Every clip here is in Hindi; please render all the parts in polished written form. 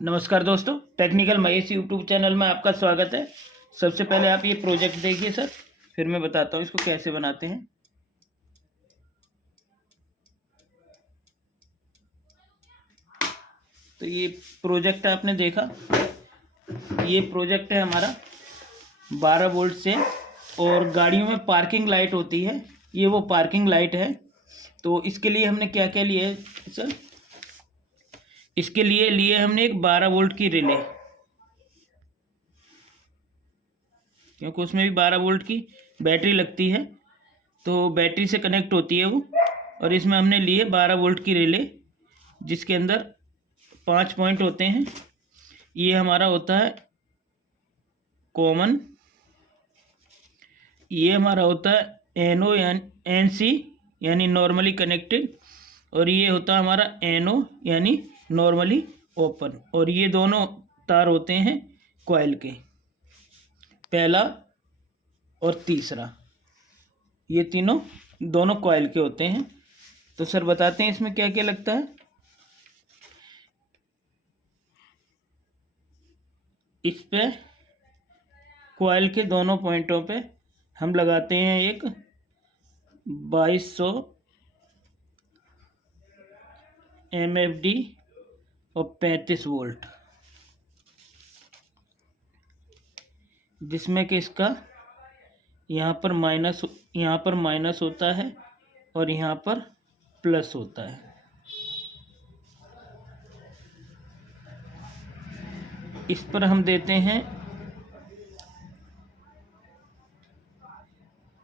नमस्कार दोस्तों, टेक्निकल महेश यूट्यूब चैनल में आपका स्वागत है। सबसे पहले आप ये प्रोजेक्ट देखिए सर, फिर मैं बताता हूँ इसको कैसे बनाते हैं। तो ये प्रोजेक्ट आपने देखा, ये प्रोजेक्ट है हमारा 12 वोल्ट से, और गाड़ियों में पार्किंग लाइट होती है, ये वो पार्किंग लाइट है। तो इसके लिए हमने क्या क्या लिया है सर? इसके लिए हमने एक 12 वोल्ट की रिले, क्योंकि उसमें भी 12 वोल्ट की बैटरी लगती है, तो बैटरी से कनेक्ट होती है वो। और इसमें हमने लिए 12 वोल्ट की रिले, जिसके अंदर 5 पॉइंट होते हैं। ये हमारा होता है कॉमन, ये हमारा होता है एनओ यानी एनसी यानी नॉर्मली कनेक्टेड, और ये होता है हमारा एनओ यानी नॉर्मली ओपन। और ये दोनों तार होते हैं कॉइल के, पहला और तीसरा, ये तीनों दोनों कॉइल के होते हैं। तो सर बताते हैं इसमें क्या क्या लगता है। इस पे कॉइल के दोनों पॉइंटों पे हम लगाते हैं एक 2200 MFD और 35 वोल्ट, जिसमें कि इसका यहाँ पर माइनस होता है और यहाँ पर प्लस होता है। इस पर हम देते हैं,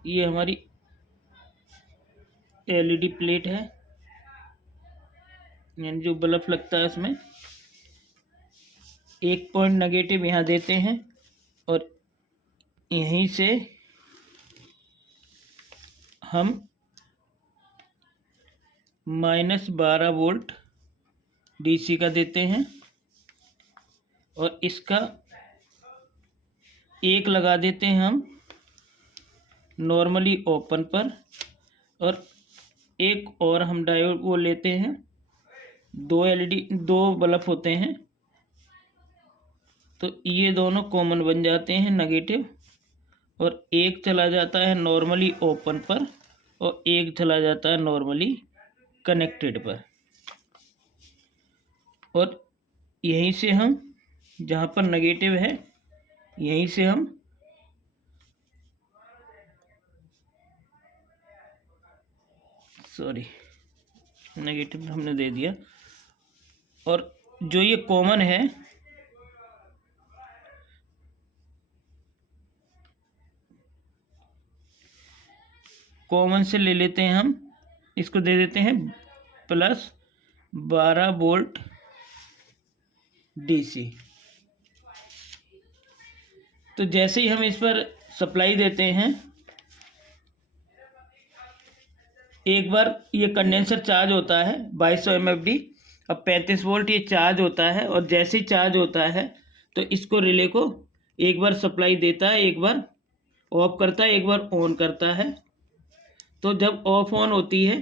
ये हमारी LED प्लेट है, यानी जो बल्ब लगता है उसमें एक पॉइंट नेगेटिव यहाँ देते हैं, और यहीं से हम -12 वोल्ट DC का देते हैं, और इसका एक लगा देते हैं हम नॉर्मली ओपन पर, और एक और हम डायोड वो लेते हैं, 2 बल्ब होते हैं, तो ये दोनों कॉमन बन जाते हैं नेगेटिव, और एक चला जाता है नॉर्मली ओपन पर और एक चला जाता है नॉर्मली कनेक्टेड पर। और यहीं से हम, जहाँ पर नेगेटिव है, यहीं से हम नेगेटिव हमने दे दिया, और जो ये कॉमन है, कॉमन से ले लेते हैं हम, इसको दे देते हैं +12 वोल्ट DC। तो जैसे ही हम इस पर सप्लाई देते हैं, एक बार ये कंडेंसर चार्ज होता है 2200 MFD, अब 35 वोल्ट ये चार्ज होता है, और जैसे ही चार्ज होता है तो इसको रिले को एक बार सप्लाई देता है, एक बार ऑफ करता है, एक बार ऑन करता है। तो जब ऑफ ऑन होती है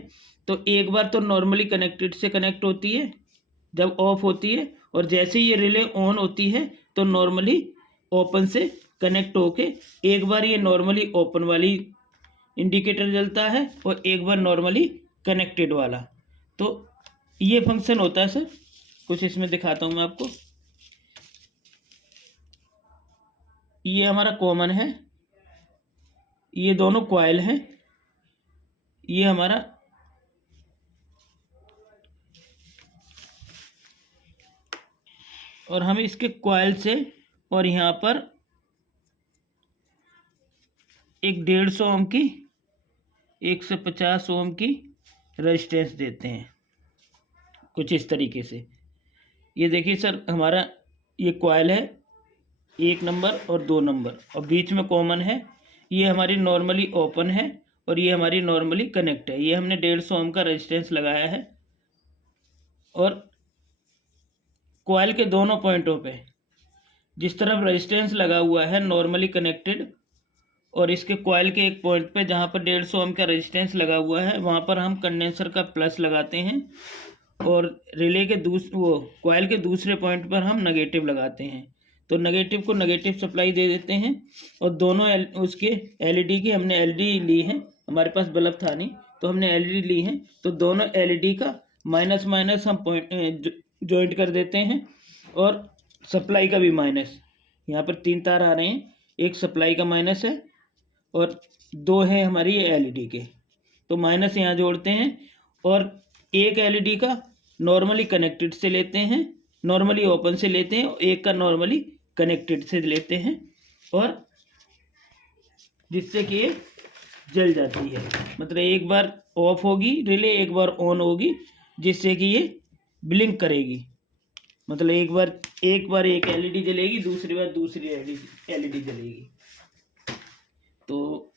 तो एक बार तो नॉर्मली कनेक्टेड से कनेक्ट होती है जब ऑफ होती है, और जैसे ही ये रिले ऑन होती है तो नॉर्मली ओपन से कनेक्ट होके एक बार ये नॉर्मली ओपन वाली इंडिकेटर जलता है और एक बार नॉर्मली कनेक्टेड वाला। तो ये फंक्शन होता है सर, कुछ इसमें दिखाता हूँ मैं आपको। ये हमारा कॉमन है, ये दोनों कॉइल हैं, ये हमारा और हम इसके कॉइल से और यहाँ पर एक 150 ओम की 150 ओम की रेजिस्टेंस देते हैं, कुछ इस तरीके से। ये देखिए सर, हमारा ये कॉइल है 1 नंबर और 2 नंबर, और बीच में कॉमन है, ये हमारी नॉर्मली ओपन है और ये हमारी नॉर्मली कनेक्ट है। ये हमने 150 ओम का रेजिस्टेंस लगाया है, और कॉइल के दोनों पॉइंटों पे जिस तरफ रेजिस्टेंस लगा हुआ है नॉर्मली कनेक्टेड, और इसके कॉइल के एक पॉइंट पे जहाँ पर 150 ओम का रेजिस्टेंस लगा हुआ है, वहाँ पर हम कंडेंसर का प्लस लगाते हैं, और रिले के कॉइल के दूसरे पॉइंट पर हम नेगेटिव लगाते हैं। तो नेगेटिव को नेगेटिव सप्लाई दे देते हैं और दोनों उसके एलईडी की हमने एलईडी ली है, हमारे पास बल्ब था नहीं तो हमने एलईडी ली है, तो दोनों एलईडी का माइनस माइनस हम पॉइंट जॉइंट कर देते हैं और सप्लाई का भी माइनस। यहाँ पर 3 तार आ रहे हैं, एक सप्लाई का माइनस है और 2 है हमारी एलईडी के, तो माइनस यहाँ जोड़ते हैं और एक एलईडी का नॉर्मली कनेक्टेड से लेते हैं, नॉर्मली ओपन से लेते हैं, और एक का नॉर्मली कनेक्टेड से लेते हैं और जिससे कि ये जल जाती है। मतलब एक बार ऑफ होगी रिले, एक बार ऑन होगी, जिससे कि ये ब्लिंक करेगी। मतलब एक बार एक एलईडी जलेगी, दूसरी बार दूसरी एलईडी जलेगी। तो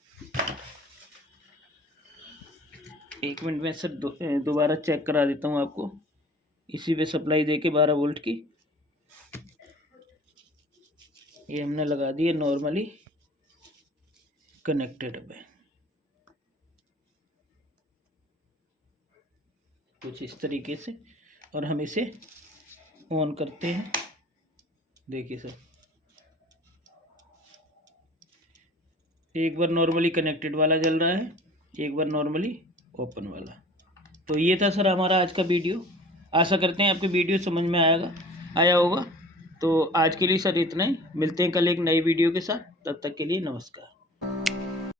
1 मिनट में सर दोबारा चेक करा देता हूँ आपको। इसी पे सप्लाई देके 12 वोल्ट की ये हमने लगा दी है नॉर्मली कनेक्टेड पे, कुछ इस तरीके से, और हम इसे ऑन करते हैं। देखिए सर, एक बार नॉर्मली कनेक्टेड वाला जल रहा है, एक बार नॉर्मली ओपन वाला। तो ये था सर हमारा आज का वीडियो। आशा करते हैं आपको वीडियो समझ में आया होगा। तो आज के लिए सर इतना ही, मिलते हैं कल एक नई वीडियो के साथ, तब तक के लिए नमस्कार।